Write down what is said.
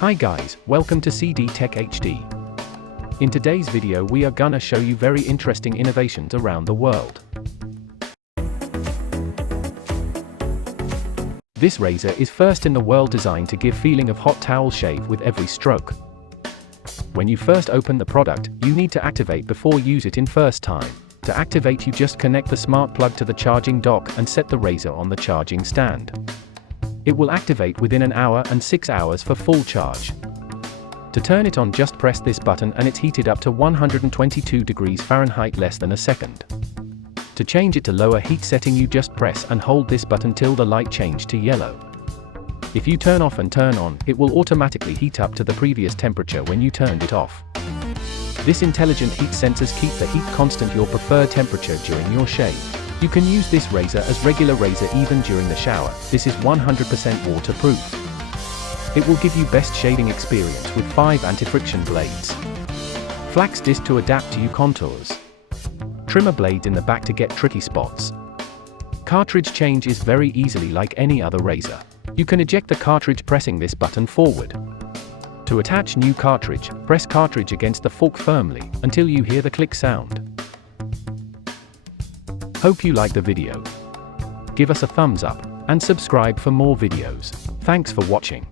Hi guys, welcome to CD Tech HD. In today's video we are gonna show you very interesting innovations around the world. This razor is first in the world designed to give feeling of hot towel shave with every stroke. When you first open the product, you need to activate before use it in first time. To activate you just connect the smart plug to the charging dock and set the razor on the charging stand. It will activate within an hour and 6 hours for full charge. To turn it on just press this button and it's heated up to 122 degrees Fahrenheit less than a second. To change it to lower heat setting you just press and hold this button till the light change to yellow. If you turn off and turn on, it will automatically heat up to the previous temperature when you turned it off. This intelligent heat sensors keep the heat constant your preferred temperature during your shave. You can use this razor as regular razor even during the shower. This is 100% waterproof. It will give you best shaving experience with 5 anti-friction blades. Flax disc to adapt to your contours. Trimmer blades in the back to get tricky spots. Cartridge change is very easily like any other razor. You can eject the cartridge pressing this button forward. To attach new cartridge, press cartridge against the fork firmly until you hear the click sound. Hope you like the video. Give us a thumbs up and subscribe for more videos. Thanks for watching.